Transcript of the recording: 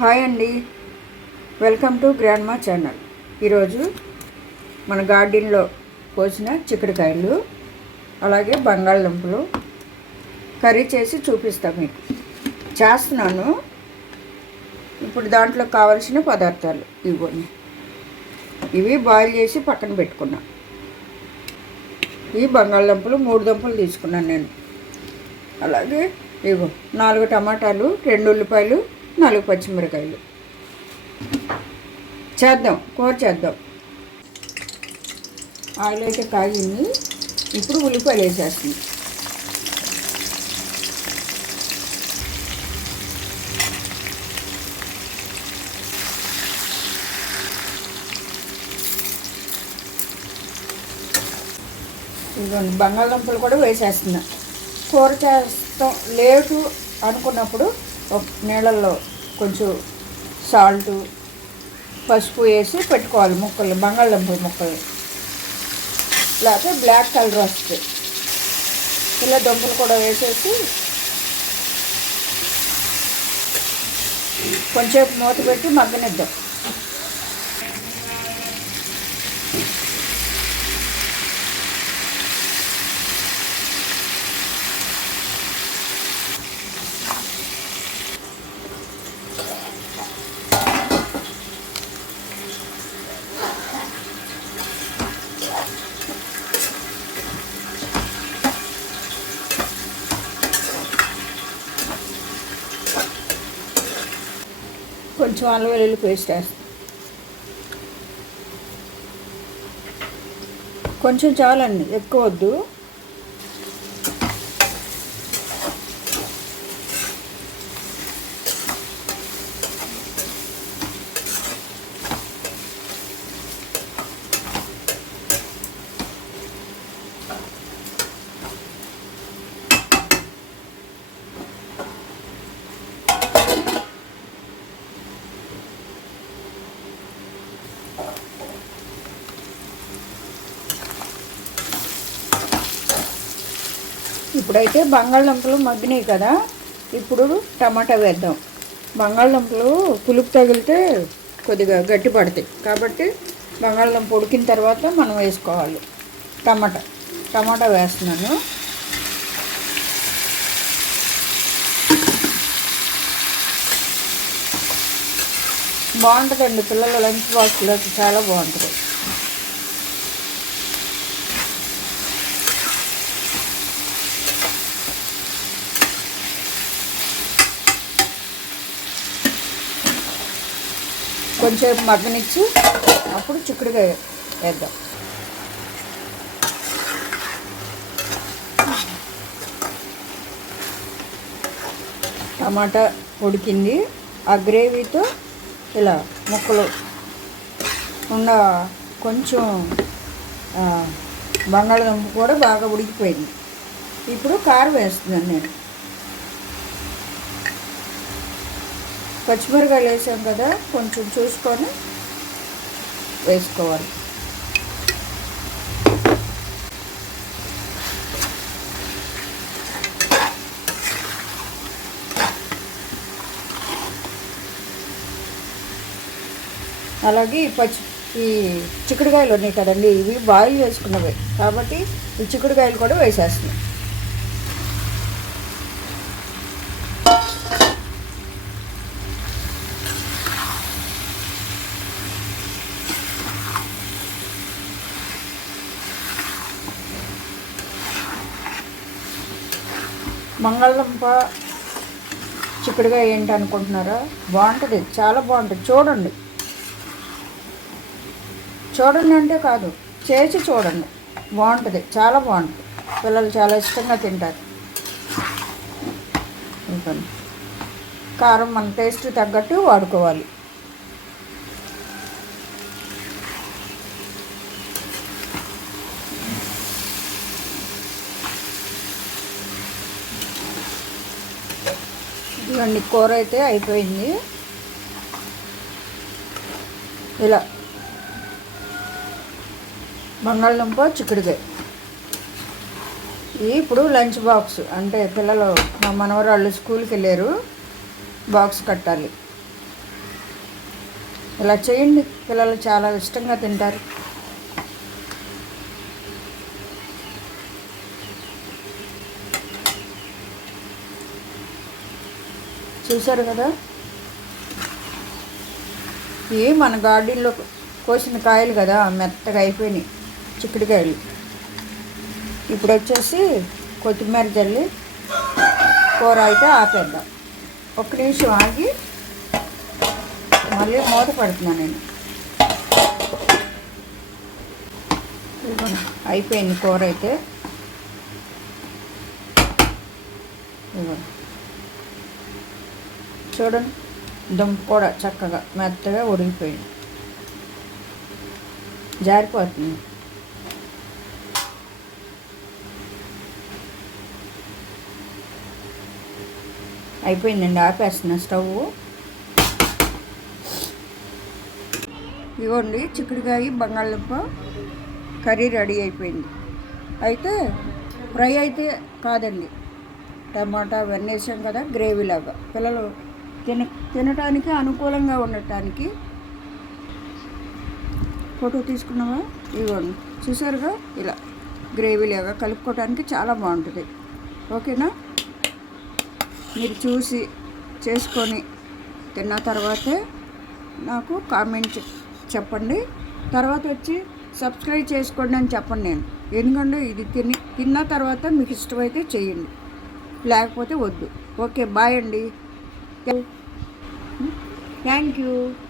Hi అండి. Welcome to grand మా channel. ఈరోజు మన గార్డెన్లో కోసిన చిక్కుడుకాయలు అలాగే బంగాళదుంపలు కర్రీ చేసి చూపిస్తాం మీకు. చేస్తున్నాను. ఇప్పుడు దాంట్లో కావలసిన పదార్థాలు ఇవ్వండి. ఇవి బాయిల్ చేసి పక్కన పెట్టుకున్నా. ఈ బంగాళదుంపలు మూడు దుంపలు తీసుకున్నాను నేను. అలాగే ఇగో నాలుగు టమాటాలు రెండు ఉల్లిపాయలు నాలుగు పచ్చిమిరకాయలు. చేద్దాం కూర చేద్దాం. ఆయిల్ అయితే కాగింది. ఇప్పుడు ఉల్లిపాయలు వేసేస్తుంది ఇదిగోండి బంగాళదుంపలు కూడా వేసేస్తున్నా. కూర చేస్తాం లేటు అనుకున్నప్పుడు ఒక నీళ్ళల్లో కొంచెం సాల్టు పసుపు వేసి పెట్టుకోవాలి ముక్కలు బంగాళదుంప ముక్కలు. లేకపోతే బ్లాక్ కలర్ వస్తాయి ఇలా దుంపలు కూడా వేసేసి కొంచెం మూత పెట్టి మగ్గనిద్దాం. కొంచెం అల్లం వెల్లుల్లి పేస్ట్ వేస్తాను కొంచెం చాలండి ఎక్కువ వద్దు. ఇప్పుడైతే బంగాళదుంపలు మగ్గినాయి కదా ఇప్పుడు టమాటా వేద్దాం. బంగాళదుంపలు పులుపు తగిలితే కొద్దిగా గట్టి పడతాయి. కాబట్టి బంగాళదుంప ఉడికిన తర్వాత మనం వేసుకోవాలి. టమాటా టమాటా వేస్తున్నాను. బాగుంటుందండి పిల్లల లంచ్ బాక్స్లోకి చాలా బాగుంటుంది. కొంచెం మగ్గనిచ్చి అప్పుడు చిక్కుడుగా వేద్దాం. టమాటా ఉడికింది. ఆ గ్రేవీతో ఇలా ముక్కలు ఉన్న కొంచెం ఆ, బంగాళదుంప కూడా బాగా ఉడికిపోయింది. ఇప్పుడు కారం వేస్తున్నాను నేను. పచ్చిమిరకాయలు వేసాం కదా కొంచెం చూసుకొని వేసుకోవాలి. అలాగే ఈ పచ్చి ఈ చిక్కుడుకాయలు ఉన్నాయి కదండి ఇవి బాయిల్ చేసుకున్నవి. కాబట్టి ఈ చిక్కుడుకాయలు కూడా వేసేస్తున్నాం. మంగళదుంప చిక్కుడుగా ఏంటి అనుకుంటున్నారా బాగుంటుంది చాలా బాగుంటుంది. చూడండి. చూడండి అంటే కాదు చేసి చూడండి. బాగుంటుంది చాలా బాగుంటుంది. పిల్లలు చాలా ఇష్టంగా తింటారు. కారం మన టేస్ట్ తగ్గట్టు వాడుకోవాలి. ఇవన్నీ కూర అయితే అయిపోయింది. ఇలా. బంగాళదుంప చిక్కుడుకాయ. ఇది ఇప్పుడు లంచ్ బాక్స్. అంటే పిల్లలు మా మనవరాళ్ళు స్కూల్కి వెళ్ళారు. బాక్స్ కట్టాలి. ఇలా చేయండి. పిల్లలు చాలా ఇష్టంగా తింటారు. చూసారు కదా? ఇవి మన గార్డెన్లో కోసిన కాయలు కదా మెత్తగా అయిపోయినాయి చిక్కుడుకాయలు ఇప్పుడు వచ్చేసి కొత్తిమీర జల్లి కూర అయితే ఆపేద్దాం. ఒక్క నిమిషం ఆగి మళ్ళీ మూత పెడుతున్నాను నేను. అయిపోయింది కూర అయితే. ఇవ్వండి చూడండి దుంప కూడా చక్కగా మెత్తగా ఉడికిపోయింది జారిపోతుంది. అయిపోయిందండి ఆపేస్తున్నా స్టవ్. ఇవ్వండి చిక్కుడుకాయ బంగాళదుంప కర్రీ రెడీ అయిపోయింది. అయితే ఫ్రై అయితే కాదండి. టమాటా అవన్నీ వేసాం కదా గ్రేవీ లాగా పిల్లలు తిన తినటానికి అనుకూలంగా ఉండటానికి ఫోటో తీసుకున్నావా? ఇవ్వండి చూసారుగా? ఇలా గ్రేవీ లాగా కలుపుకోవడానికి చాలా బాగుంటుంది. ఓకేనా? మీరు చూసి చేసుకొని తిన్న తర్వాతే నాకు కామెంట్ చెప్పండి. తర్వాత వచ్చి సబ్స్క్రైబ్ చేసుకోండి అని చెప్పండి నేను. ఎందుకంటే ఇది తిని తిన్న తర్వాత మీకు ఇష్టమైతే చేయండి. లేకపోతే వద్దు. ఓకే బాయ్ అండి. Thank you.